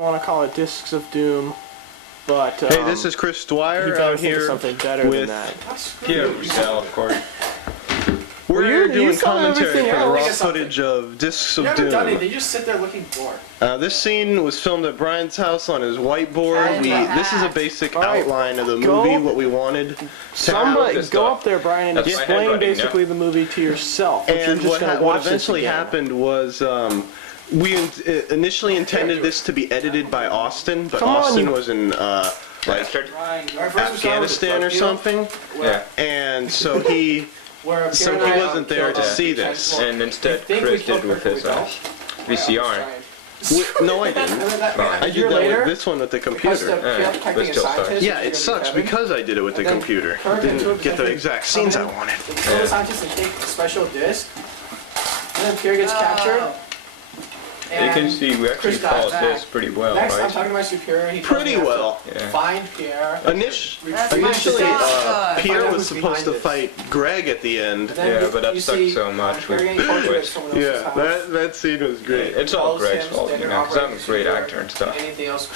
I want to call it Discs of Doom, but hey, this is Chris Dwyer out here something better with than that. Pierre Roussel, of course. We're doing commentary for the raw else. footage of Discs You of haven't done Doom. anything. You just sit there looking bored. This scene was filmed at Brian's house on his whiteboard. This is a basic outline of the movie, what we wanted. Somebody go up there, Brian, and That's my explain handwriting, basically the movie to yourself. Which you're And just gonna what watch eventually this again. happened was we initially intended this to be edited by Austin, but Austin was in like Afghanistan or something, and so he wasn't there to see this. And instead, Chris did with his VCR. No, I didn't. I did that with this one with the computer. But still sucks. Yeah, it sucks because I did it with the computer. Didn't get the exact scenes I wanted. The scientists take a special disc, and then Pierre gets captured. You can see we actually followed this pretty well, Next, I'm right? talking to my superior. He Pretty well. Find Pierre. Initially, Pierre was supposed to fight Greg at the end. Yeah, but that sucked so much. Yeah, that scene was great. It's all Greg's fault, you know, because I'm a great actor and stuff.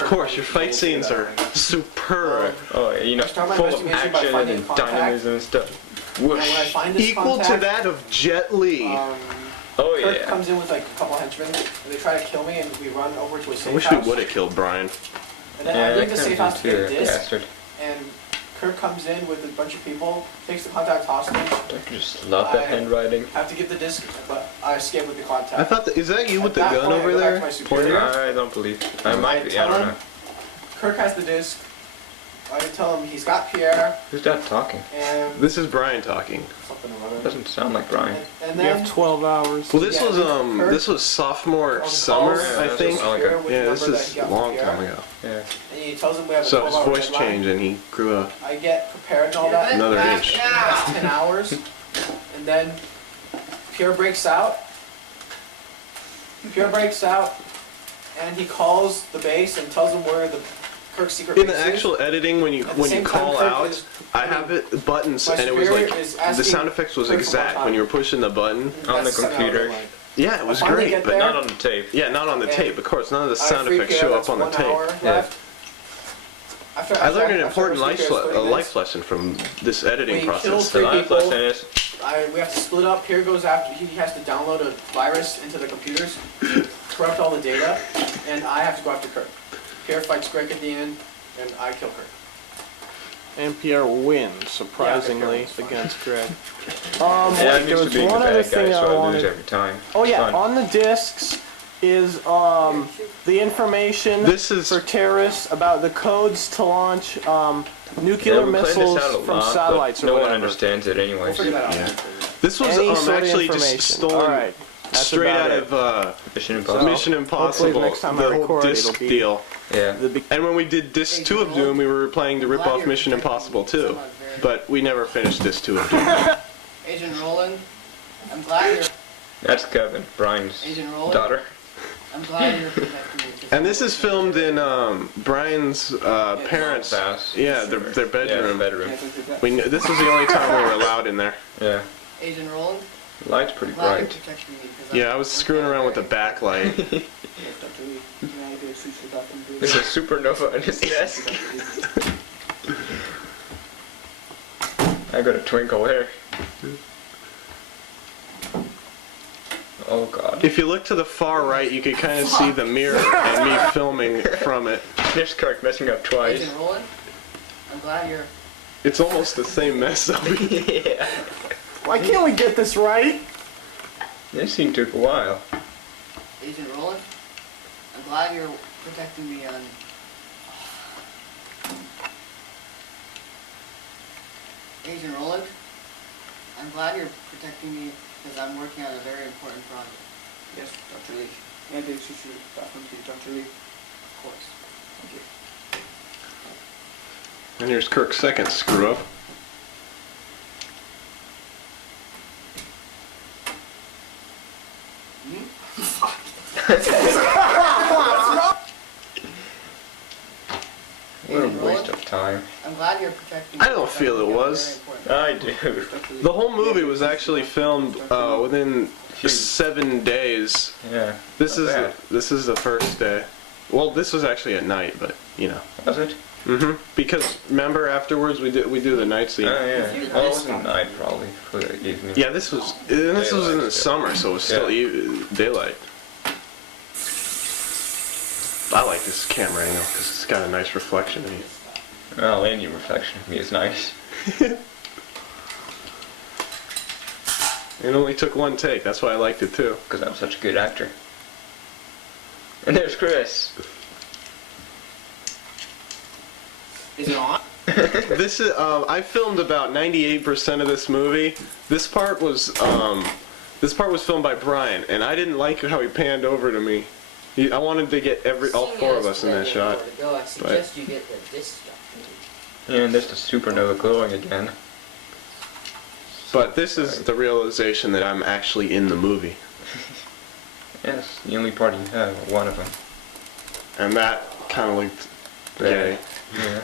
Of course, your fight scenes are superb. Oh, you know, full of action and dynamism and stuff. Whoosh. Equal to that of Jet Li. Oh Kirk yeah. comes in with like a couple henchmen, and they try to kill me, and we run over to a safe I wish house. we would have killed Brian. And then I leave the safe house to get a disc, bastard. and Kirk comes in with a bunch of people, takes the contact hostage. Don't you just love that handwriting? I have to give the disc, but I escape with the contact. I thought, is that you with the At that gun point, I over go back there? to my superior. I don't believe. I might be, I don't know. Kirk has the disc. I tell him he's got Pierre, Who's that talking? and This is Brian talking. something or other. Doesn't sound like Brian. And You then have 12 hours. Well, this Yeah, was Kirk sophomore calls summer, Yeah, I that's think. just- Pierre with the Yeah, this number that is he a got from long Pierre, time ago. Yeah. And he tells him we have a So his 12-hour voice deadline. changed and he grew up I get prepared and all that. another inch. That's 10 hours. And then Pierre breaks out. Pierre breaks out, and he calls the base and tells them where the Kirk's secret In base the is. actual editing, when you At the same time, call Kirk out, is- I have it buttons, My and it was superior like is the asking sound effects was Kirk for exact more when you were time. pushing the button. On the That's 7 hour computer. deadline. Yeah, it was I finally great, get but there. Not on the tape. yeah, not on the And tape. Of course, none of the I sound free effects Pierre, show that's up on the 1 tape. hour left. I learned an after important I life, free Pierre's 30 minutes, lesson from this editing We process. killed The three life people. lesson is we have to split up. Pierre goes after. He has to download a virus into the computers, corrupt all the data, and I have to go after Kirk. Pierre fights Greg at the end, and I kill Kirk. And Pierre wins, surprisingly, Yeah, Pierre against Greg. yeah, Wait, I'm there used to was being the one other bad guy, thing I so I lose wanted. every time. Oh It's yeah, fun. on the discs is the information This is for terrorists about the codes to launch nuclear Yeah, we planned this missiles out a from lot, satellites but or no one whatever. understands it We'll anyways. figure that out. Yeah. This was Any sort of actually just information. stolen All right, that's straight about out it. of Mission Impossible. Mission hopefully Impossible, next time I the whole record, disc it'll be- deal. Yeah. And when we did Disc 2 of Doom, we were planning to rip off Mission Impossible 2. But we never finished Disc 2 of Doom. Agent Roland, I'm glad you're. That's Kevin, Brian's Agent Roland, daughter. I'm glad you're protecting me. And this is filmed in Brian's parents' house. Yeah, their Yeah, bedroom. bedroom. This was the only time we were allowed in there. Yeah. Agent Roland, Light's pretty I'm glad you're bright. protecting me. 'Cause Yeah, I I'm was working screwing on around with the very- backlight. There's a supernova in his desk. I got a twinkle here. Oh god. If you look to the far right, you can kind of see the mirror and me filming from it. There's Kirk messing up twice. Agent Roland, I'm glad you're. It's almost the same mess though. Yeah. Why can't we get this right? This scene took a while. Agent Roland, I'm glad you're protecting me on. Agent Roland, I'm glad you're protecting me because I'm working on a very important project. Yes, Dr. Lee. May I do shoot that one to you, Dr. Lee? Of course. Thank you. And here's Kirk's second screw up. What a Agent waste Roland, of time. I'm glad you're protecting me. I don't because feel I'm it working on a was. very important project. I do. The whole movie was actually filmed within 7 days. Yeah. This Not is bad. this is the first day. Well, this was actually at night, but you know. Was it? Because remember afterwards we do the night scene. Oh yeah. Well, it wasn't night probably for the evening. Yeah, this was in the summer, so it was still daylight. I like this camera angle because it's got a nice reflection in it. Well, any reflection of me is nice. It only took one take. That's why I liked it too. Because I'm such a good actor. And there's Chris. Is it on? This is I filmed about 98% of this movie. This part was filmed by Brian, and I didn't like how he panned over to me. I wanted to get all four of us in that shot. I suggest you get the disc stuff. And there's the supernova glowing again. But this is the realization that I'm actually in the movie. Yes, the only part you have, or one of them. And that kind of looked gay. Yeah.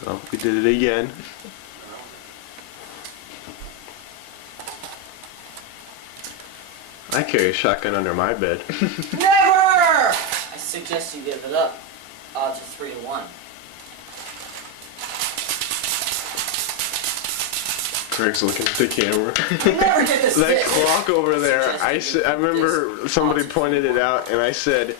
So we did it again. I carry a shotgun under my bed. Never! I suggest you give it up. Odds are 3 to 1. Craig's looking at the camera. Never get this That stick. clock over there, I remember somebody pointed it out, and I said,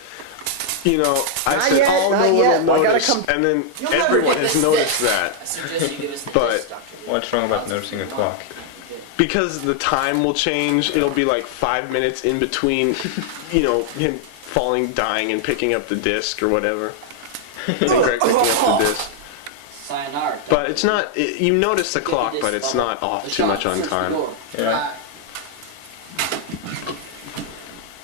you know, Not no yet. one I will gotta notice. come- And then You'll never everyone get has this noticed stick. that. I suggest you give us the But- disc, Dr. Lee. What's wrong about noticing a clock? Because the time will change, it'll be like 5 minutes in between, you know, him falling, dying, and picking up the disc or whatever. And Greg picking up the disc. Sayonara. But it's not, you notice the clock, but it's not off too much on time. Yeah.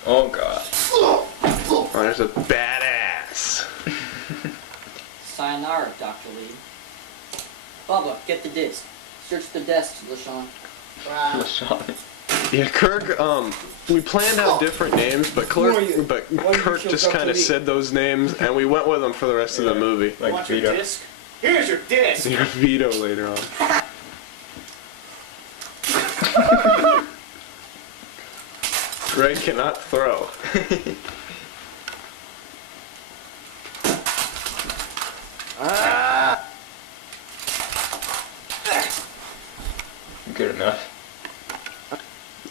Oh god. Oh, there's a badass. Sayonara, Dr. Lee. Bubba, get the disc. Search the desk, LaShawn. LaShawn. Yeah, Kirk, we planned out different names, but Kirk just kind of said those names, and we went with them for the rest of the movie. Like Want your Vito. disc? Here's your disc! Your veto later on. Greg cannot throw. Good enough.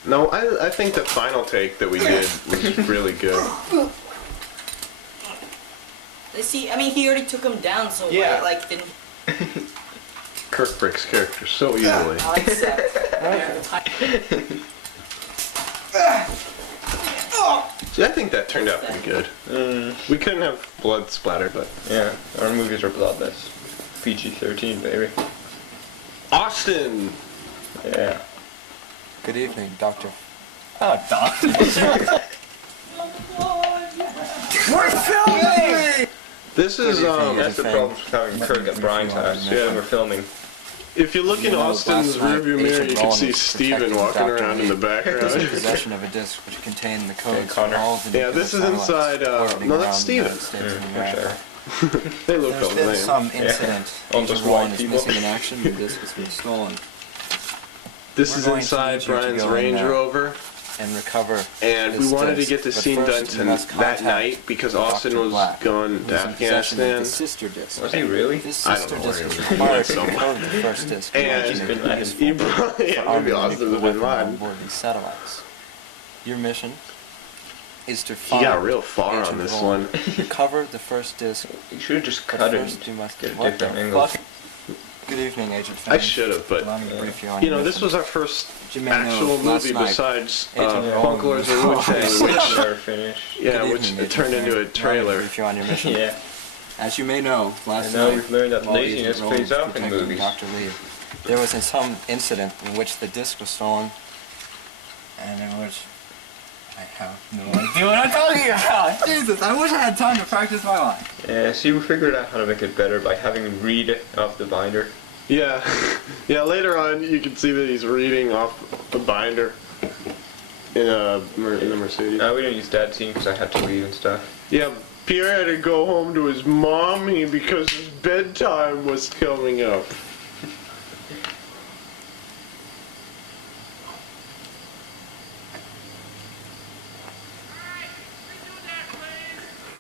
No, I think the final take that we did was really good. See, I mean, he already took him down, so Yeah. like didn't. Kirk breaks character so easily. I accept. See, I think that turned out pretty good. We couldn't have blood splatter, but... Yeah, our movies are bloodless. PG-13, baby. Auston! Yeah. Good evening, Doctor. Oh, doctor. We're filming! This is, That's the problem with having Kirk at Brian's house. Yeah, we're filming. if you look in Austin's rearview mirror, you can see Steven walking around in the was in background. possession of a disc which contained the codes Connor. for all of the Yeah, nuclear this is satellites inside, orbiting no, that's around the United Steven. States of For America. sure. They look There's the been same. some incident. All those Agent Warren white is people. missing in action. The disc has been stolen. This We're is going to inside need you to Brian's go in Range there Rover, and recover. and we this wanted to disc. get the But scene done first you must that contact night because Dr. Austin was Black, going who to is in possession of Afghanistan. the sister disc. Was he really? This I don't sister know disc where is he was required so to much. code the first disc. And which is Bin Laden. useful He probably, for yeah, arming maybe the Austin nuclear was in weapon on line. board these satellites. Your mission is to He find got real far Agent on this Roland. one. Recover the first disc. You should have just But cut it first you must get a what different the angle. fuck? Good evening, Agent I Finn. should have, but Allow me to brief you on you your know, this mission. was our first You may know, actual last movie night, besides Agent Bunklers Roland- and Wu-Tang, which, Never finished. yeah, Good which evening, Agent turned Finn. into a Allow me to trailer. brief you on your mission. Yeah. As you may know, last And now night, we've learned that while laziness Agent Roland pays off was in protecting movies. Dr. Lee, there was some incident in which the disc was stolen, and in which I have no idea what I'm talking about. Jesus, I wish I had time to practice my line. Yeah, see, we figured out how to make it better by having him read it off the binder. Yeah, yeah. Later on, you can see that he's reading off the binder in the Mercedes. We didn't use that scene because I had to leave and stuff. Yeah, Pierre had to go home to his mommy because his bedtime was coming up.